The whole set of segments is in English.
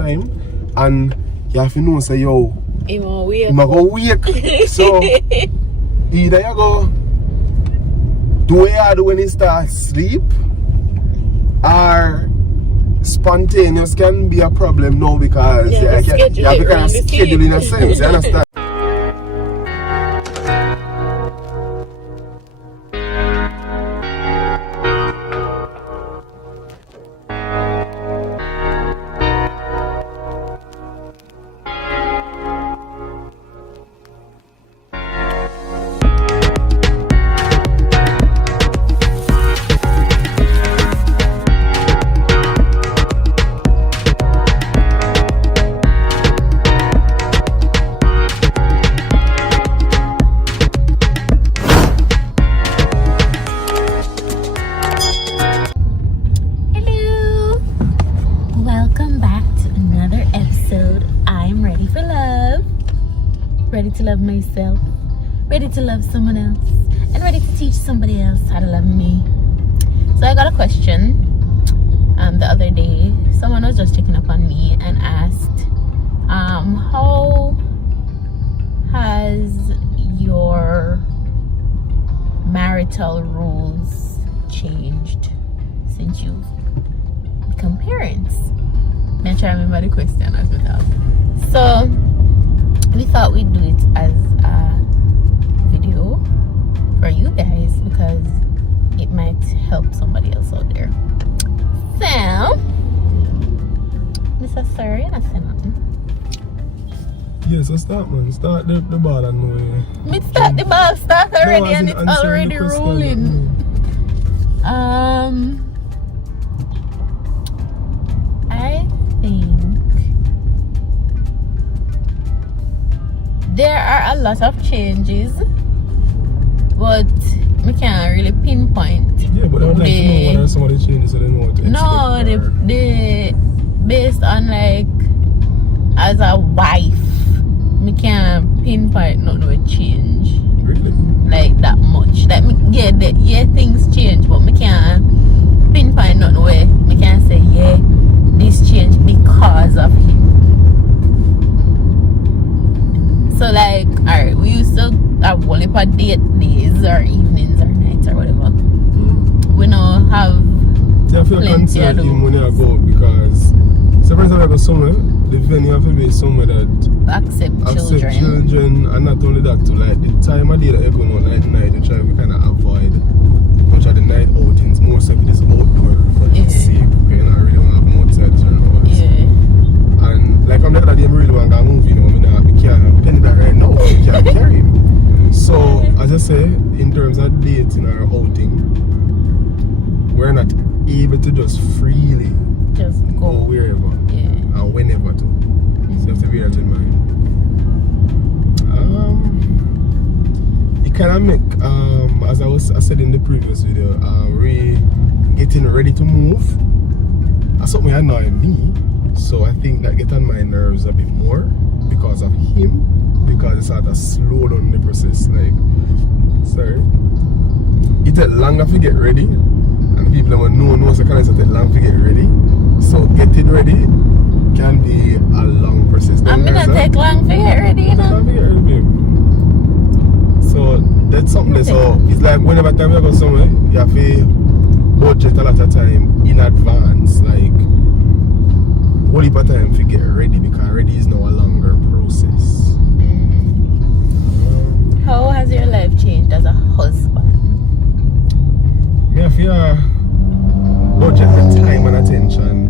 time, and you have to know, say, yo, I'm awake. I'm go wake. So, either you go do what you do when you start sleep, or spontaneous can be a problem now because you have to kind of schedule in a sense, you understand? Ready to love myself, ready to love someone else, and ready to teach somebody else how to love me. So I got a question the other day. Someone was just checking up on me and asked, how has your marital rules changed since you've become parents? I'm trying to remember the question as well. So we thought we'd do it as a video for you guys because it might help somebody else out there. So, Mr. Sir, you're not saying nothing. Yes, so start, man. Start the ball and know. Me start the ball, start already, no, and it's already rolling. I think there are a lot of changes, but we can't really pinpoint. Yeah, but I would like to know what are some of the changes so they know what to expect. No, the based on like as a wife, we can't pinpoint nothing will change. Really? Like that much. Like things change, but we can't pinpoint nothing where we can't say this changed because of him. So like, alright, we used to have only for date days or evenings or nights or whatever. We now have you feel concerned even when you go because sometimes when I go somewhere, the venue have to be somewhere that accept children, and not only that too, like the time of day that you go out like night, you try to kind of avoid much of the night outings, more so if it is outdoor for the sake, you not really want to have outside certain hours. Yeah. And like I'm the other day, I really want to go movie, you know, we can't penny back right now, we can't carry him. So, as I say, in terms of dating or outing, we're not able to just freely just go wherever and whenever too. So you have to bear that in mind. It kind of make, as I said in the previous video, getting ready to move. That's something annoying me. So I think that gets on my nerves a bit more because of him, because it's sort of slow down the process. Like, sorry, it takes longer to get ready, and people that know so kind of take long to get ready. So getting ready can be a long process. I'm gonna take long to get ready, you know. So that's something that, so it's like whenever time you go somewhere, you have to budget a lot of time in advance. Like, whole heap of time to get ready because ready is now a longer process. How has your life changed as a husband? Me I feel budget the time and attention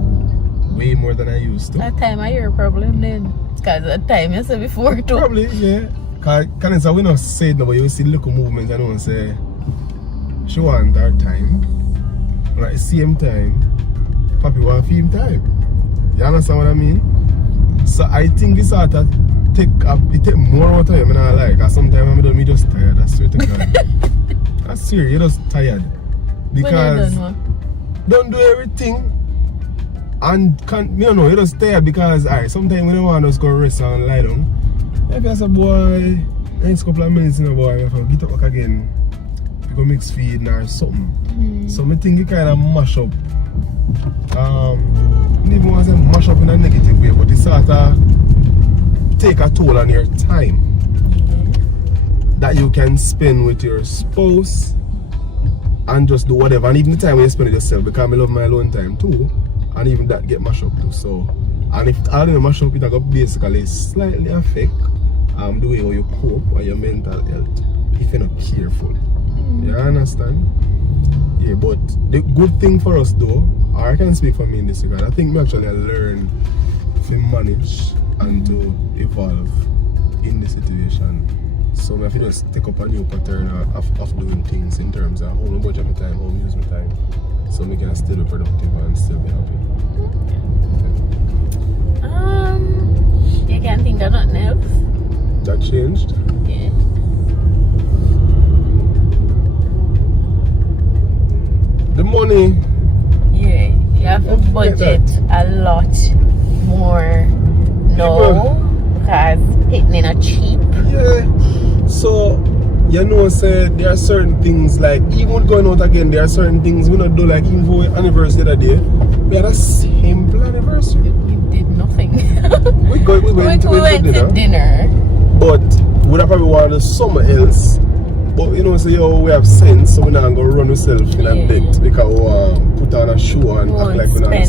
way more than I used to. That time I your problem then. It's because that time you said before too. Probably, yeah. Because we not say it now, but you see little movements and don't say she want her time. But at the same time, Papi want him time. You understand what I mean? So I think this sort of take more out of you, I like. Because sometimes I'm just tired, I swear to God. That's serious, you're just tired. Because don't do everything and can't, you're just tired because sometimes when you want to just go rest and lie down, if you say, boy, next couple of minutes, boy, you have to get up back again, you go mix feed or something. So I think you kind of mash up. I don't even want to say mash up in a negative way, but take a toll on your time that you can spend with your spouse and just do whatever. And even the time when you spend it yourself, because I love my alone time too, and even that get mashed up too. So, and if all of them mash up, it will basically slightly affect the way how you cope or your mental health if you're not careful. You understand? Yeah, but the good thing for us though, or I can speak for me in this regard, I think we actually learn to manage and to evolve in this situation. So I have to just take up a new pattern of doing things in terms of how I budget my time, how I use my time, so we can still be productive and still be happy. You can't think of nothing else? That changed? Yeah. The money. Yeah, you have to budget a lot more now because it ain't not cheap. Yeah. So, you know, say there are certain things like, even going out again, there are certain things we not do, like even for anniversary the other day, we had a simple anniversary. You did nothing. We went to dinner. But we'd have probably wanted somewhere else. But you know, say, we have sense, so we're not going to run ourselves in a debt because we put on a show and act like we're not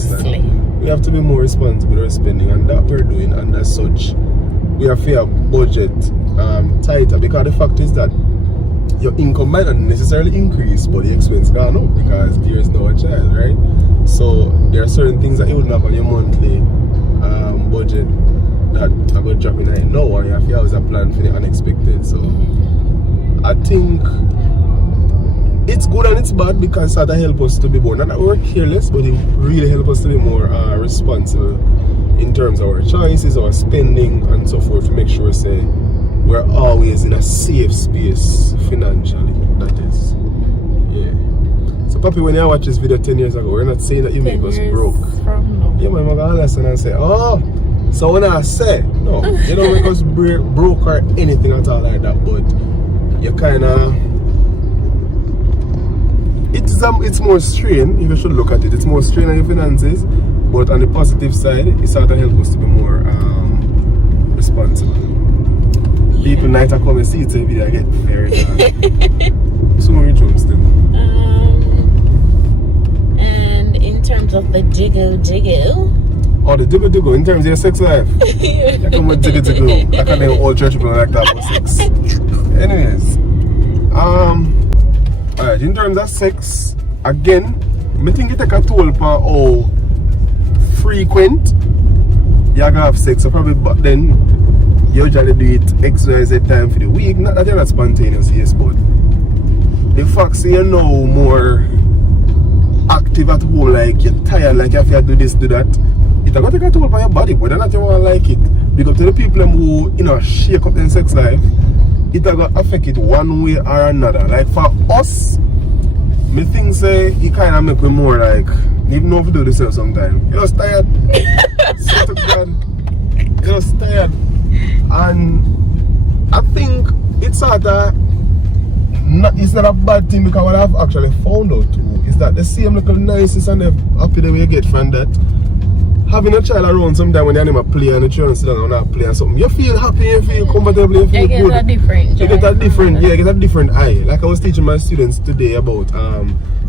sense. We have to be more responsible with our spending, and that we're doing, and as such, we have to have budget tighter, because the fact is that your income might not necessarily increase, but the expense gone up because there is no child, right? So there are certain things that you wouldn't have on your monthly budget that are going to drop in right now, and you have to always have a plan for the unexpected. So I think it's good and it's bad because it sort of helps us to be more, not that we're careless, but it really helps us to be more responsible in terms of our choices, our spending and so forth, to make sure, say, we're always in a safe space financially, that is. Yeah. So Papi, when you watch this video 10 years ago, we're not saying that you make us broke. Yeah, man, I'm gonna listen and say, oh, so when I say, no, you don't make us broke or anything at all like that, but you kinda, it's more strain, if you should look at it, it's more strain on your finances, but on the positive side, it sort of helps us to be more responsible. People night I come and see it every day, I get very dark. So many rooms still. And in terms of the jiggle, oh, the jiggle, in terms of your sex life. I come with jiggle. I can't name all church people like that for sex. Anyways, alright, in terms of sex, again, I think it take a toll for how frequent you can have sex. So probably back then, you usually do it XYZ time for the week. Not that you're not spontaneous, yes, but the fact that you're now more active at home, like you're tired, like you have to do this, do that, it's going to take a toll on your body, whether or not you want to like it. Because to the people who, shake up their sex life, it's going to affect it one way or another. Like for us, me think say it kind of make me more like, even know if you do this sometimes. You're just tired. Swear to God. You're just tired. And I think it's sort of it's not a bad thing, because what I've actually found out too is that the same little niceness and the happy that you get from that, having a child around sometime when the animal play and the children sit down and not play or something, you feel happy, you feel comfortable, you feel good. You get a different eye. Like I was teaching my students today about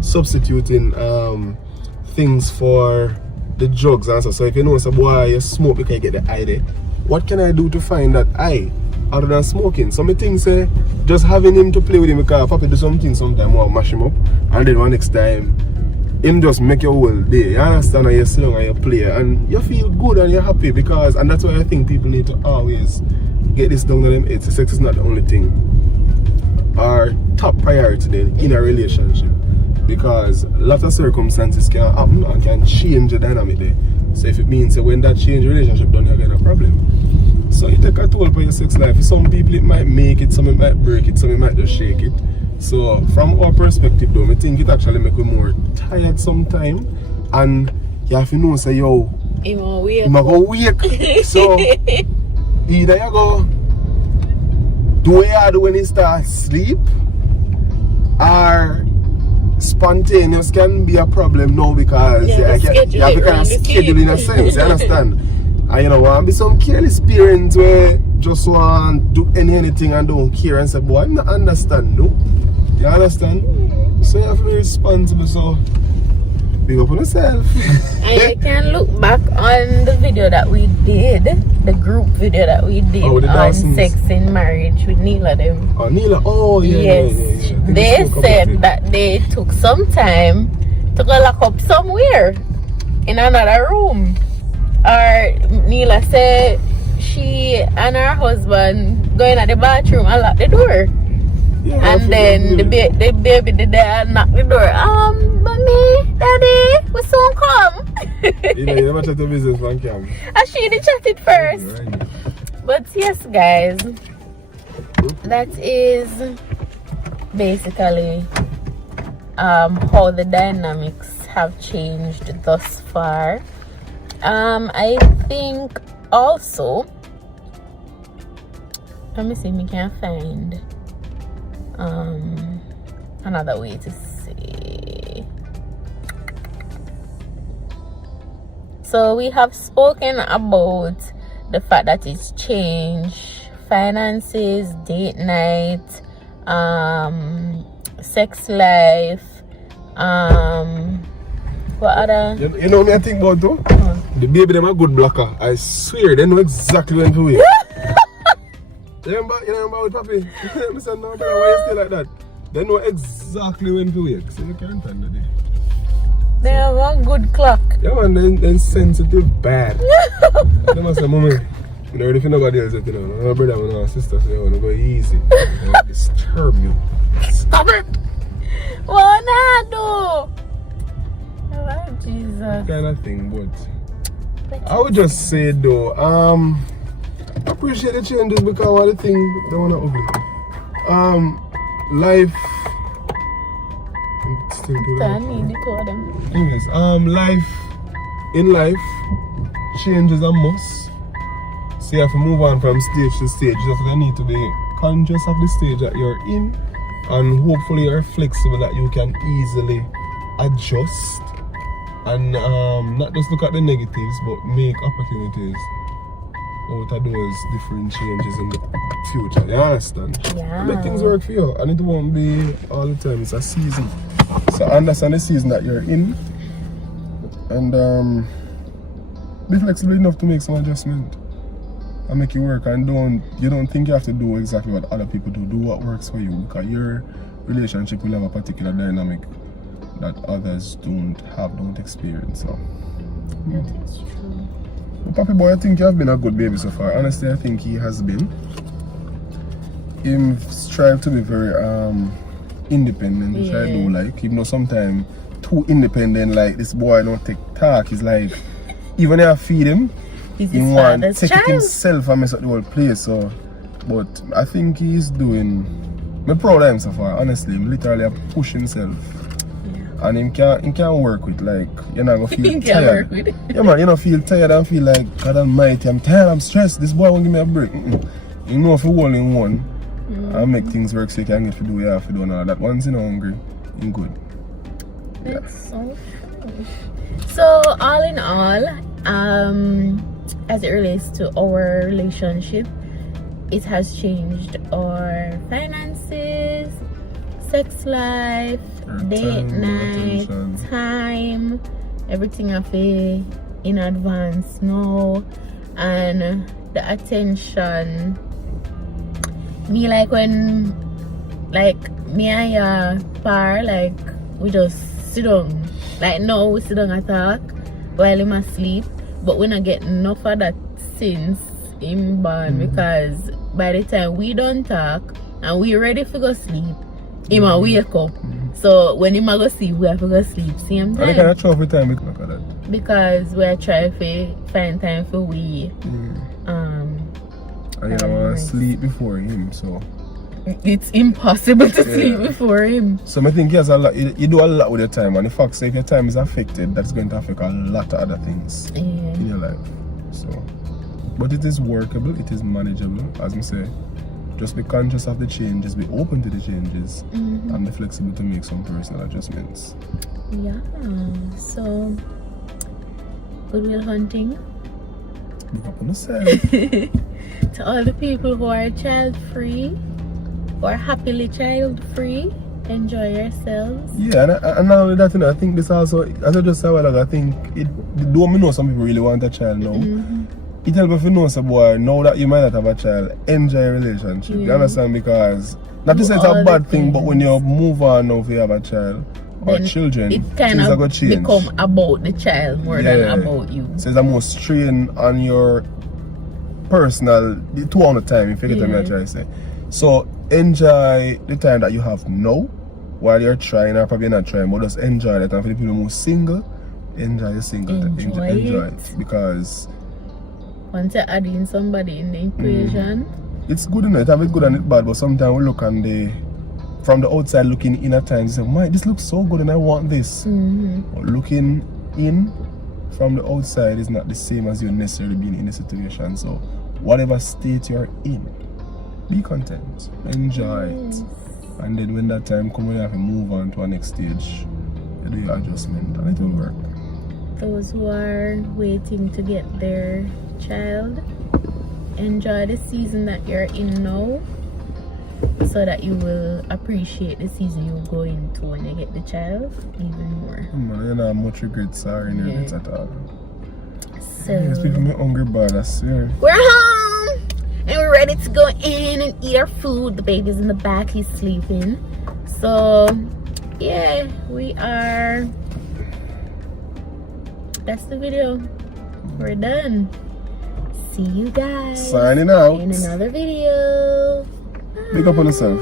substituting things for the drugs and stuff. So if you know some boy you smoke because you get the eye there, what can I do to find that eye other than smoking? So me think say just having him to play with him, because Papi do something sometime or mash him up, and then one next time him just make your whole day. You understand? And you sit down and you play and you feel good and you're happy, because, and that's why I think people need to always get this down to them heads. Sex is not the only thing, our top priority then in a relationship, because a lot of circumstances can happen and can change the dynamic there. So if it means that when that change relationship done, you're getting a problem. So you take a toll for your sex life. For some people it might make it, some it might break it, some it might just shake it. So from our perspective though, I think it actually make you more tired sometime, and you have to know say yo, I'm gonna wake. So either you go do what you do when you start sleep, or spontaneous can be a problem now, because you have to kind of schedule in a sense, you understand? And you know, want be some careless parents where just want do anything and don't care and say, boy, I'm not understand, no. You understand? So you have to be responsible, so big up on yourself. And you can look back on the video that we did, the group video that we did on Dawsons. sex in marriage with Neela them. Oh, Neela, oh yeah. Yes, Yeah. I think they we spoke said about it. that they took some time to go lock up somewhere in another room. Or Neela said she and her husband going at the bathroom and lock the door. Yeah, And then the baby did there and knock the door. Mommy, daddy, we soon come. You know, you never chat to business from camp. And she did chat it first. Right. But yes, guys, that is basically how the dynamics have changed thus far. I think also, let me see if we can find another way to say. So we have spoken about the fact that it's changed finances, date night, sex life, what other? You know what I think about though? The baby them a good blocker. I swear they know exactly when to wait. You remember with Papi? I said, no, brother, why you stay like that? They know exactly when to wait. So you can't handle it. They have one good clock. Yeah, man, then sensitive bad. They must say, Mommy, you know, if nobody else, you know, my brother and my sister, so you want to go easy. They won't disturb you. Stop it! What I do? Oh, Jesus. Kind of thing, but I would just say though, appreciate the changes because of the thing they wanna ugly. Life. Anyways, in life, change is a must. So you have to move on from stage to stage. You just need to be conscious of the stage that you're in, and hopefully you're flexible that you can easily adjust and not just look at the negatives but make opportunities out of those different changes in the future. You understand? Yeah. Make things work for you, and it won't be all the time. It's a season. So understand the season that you're in, and be flexible enough to make some adjustment and make it work. And you don't think you have to do exactly what other people do. Do what works for you, because your relationship will have a particular dynamic that others don't experience. So That is true. Papi boy, I think you have been a good baby so far. Honestly, I think he has been. Him strive to be very independent, which I do like. Even though sometimes too independent, like this boy don't take talk. He's like, even if I feed him, He's he his want to father's take it child. himself and mess up the whole place. So, but I think he's doing. I'm proud of him so far. Honestly, him literally push himself. And him can work with, like, you're not gonna feel tired. Work with. Yeah man, you don't feel tired and feel like, God almighty, I'm tired, I'm stressed, this boy won't give me a break. You know if you hold in one and make things work so you can get to do what you have to do and all that. Once you're hungry, you're good. That's so true. So all in all, as it relates to our relationship, it has changed our finances, sex life, date night, time, everything I feel in advance now, and the attention. Me like when, like me and your par, like we just sit down. Like now we sit down and talk while him asleep, but we not get enough of that since him born, because by the time we don't talk and we ready for go sleep, him a wake up. So when him a go sleep, we have to go sleep same And you can time, throw every time we look at that. because we're trying to find time for we. And you don't want to sleep before him, so. It's impossible to sleep before him. So I think he has a lot, you do a lot with your time, and the fact that if your time is affected, that's going to affect a lot of other things in your life. So, but it is workable, it is manageable, as I say. Just be conscious of the changes, be open to the changes, and be flexible to make some personal adjustments. Yeah. So, Good Will Hunting. Big up on yourself. To all the people who are child free or happily child free, enjoy yourselves. Yeah, and not only that, you know, I think this also, as I just said a while ago, I think it, though I know some people really want a child now, it helps if you know some boy, now that you might not have a child, enjoy a relationship. You understand? Because, not to say it's a bad thing, but when you move on now if you have a child or Then children, it kind things are of going to change. become about the child more than about you. So it's a more strain on your personal, the 200 time, if you get what I'm trying to say. So enjoy the time that you have now while you're trying, or probably not trying, but just enjoy it. And for the people who are single, enjoy your single time. Enjoy it. Because once you add in somebody in the equation, it's good enough. Have it good and it bad, but sometimes we look on the from the outside looking in at times, you say, my, this looks so good and I want this. But looking in from the outside is not the same as you necessarily being in the situation. So whatever state you're in, be content, enjoy it. And then when that time comes, you have to move on to our next stage. You do your adjustment and it will work. those who are waiting to get their child, enjoy the season that you're in now, so that you will appreciate the season you go into when you get the child even more. Man, you don't have much regrets or any regrets at all. So Yes, people make hungry bad, I swear. we're home and we're ready to go in and eat our food. The baby's in the back, he's sleeping. So yeah, we are, that's the video. We're done. See you guys Signing out. in another video. Big up on yourself.